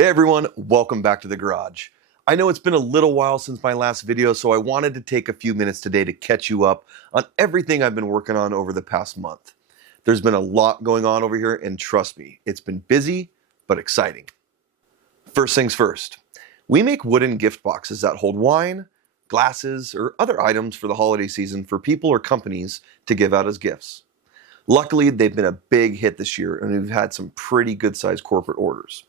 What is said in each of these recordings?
Hey everyone, welcome back to the garage. I know it's been a little while since my last video, so I wanted to take a few minutes today to catch you up on everything I've been working on over the past month. There's been a lot going on over here, and trust me, it's been busy, but exciting. First things first, we make wooden gift boxes that hold wine, glasses, or other items for the holiday season for people or companies to give out as gifts. Luckily, they've been a big hit this year, and we've had some pretty good-sized corporate orders.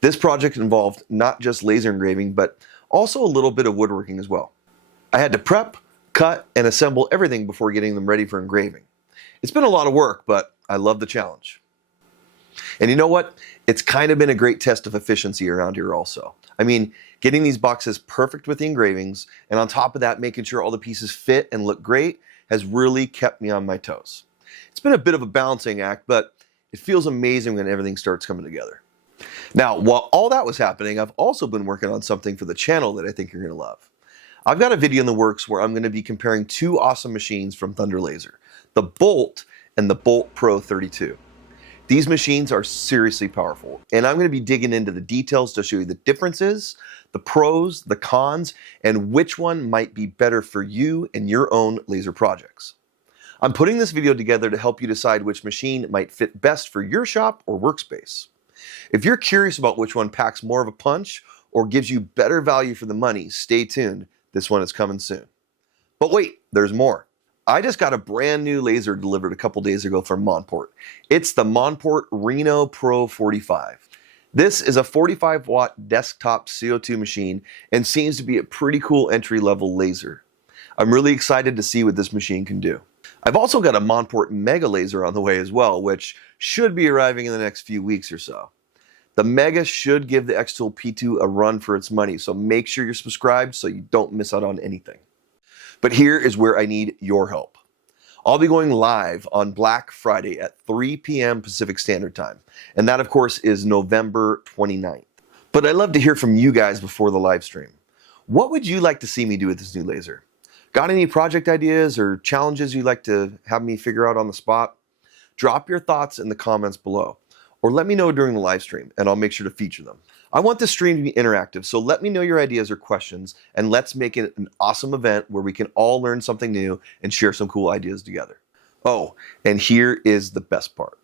This project involved not just laser engraving, but also a little bit of woodworking as well. I had to prep, cut, and assemble everything before getting them ready for engraving. It's been a lot of work, but I love the challenge. And you know what? It's kind of been a great test of efficiency around here also. I mean, getting these boxes perfect with the engravings, and on top of that, making sure all the pieces fit and look great has really kept me on my toes. It's been a bit of a balancing act, but it feels amazing when everything starts coming together. Now, while all that was happening, I've also been working on something for the channel that I think you're going to love. I've got a video in the works where I'm going to be comparing two awesome machines from Thunder Laser, the Bolt and the Bolt Pro 32. These machines are seriously powerful, and I'm going to be digging into the details to show you the differences, the pros, the cons, and which one might be better for you and your own laser projects. I'm putting this video together to help you decide which machine might fit best for your shop or workspace. If you're curious about which one packs more of a punch or gives you better value for the money, stay tuned. This one is coming soon. But wait, there's more. I just got a brand new laser delivered a couple days ago from Monport. It's the Monport Reno Pro 45. This is a 45-watt desktop CO2 machine and seems to be a pretty cool entry-level laser. I'm really excited to see what this machine can do. I've also got a Monport Mega laser on the way as well, which should be arriving in the next few weeks or so. The Mega should give the X-Tool P2 a run for its money, so make sure you're subscribed so you don't miss out on anything. But here is where I need your help. I'll be going live on Black Friday at 3 p.m. Pacific Standard Time, and that of course is November 29th. But I'd love to hear from you guys before the live stream. What would you like to see me do with this new laser? Got any project ideas or challenges you'd like to have me figure out on the spot? Drop your thoughts in the comments below, or let me know during the live stream and I'll make sure to feature them. I want this stream to be interactive, so let me know your ideas or questions, and let's make it an awesome event where we can all learn something new and share some cool ideas together. Oh, and here is the best part.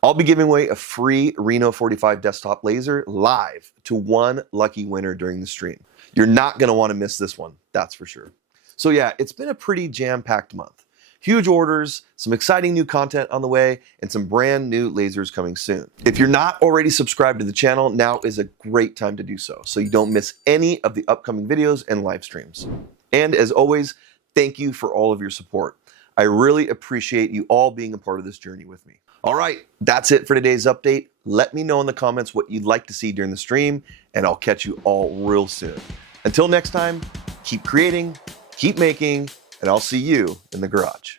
I'll be giving away a free Reno 45 desktop laser live to one lucky winner during the stream. You're not going to want to miss this one, that's for sure. So yeah, it's been a pretty jam-packed month. Huge orders, some exciting new content on the way, and some brand new lasers coming soon. If you're not already subscribed to the channel, now is a great time to do so you don't miss any of the upcoming videos and live streams. And as always, thank you for all of your support. I really appreciate you all being a part of this journey with me. All right, that's it for today's update. Let me know in the comments what you'd like to see during the stream, and I'll catch you all real soon. Until next time, keep creating, keep making, and I'll see you in the garage.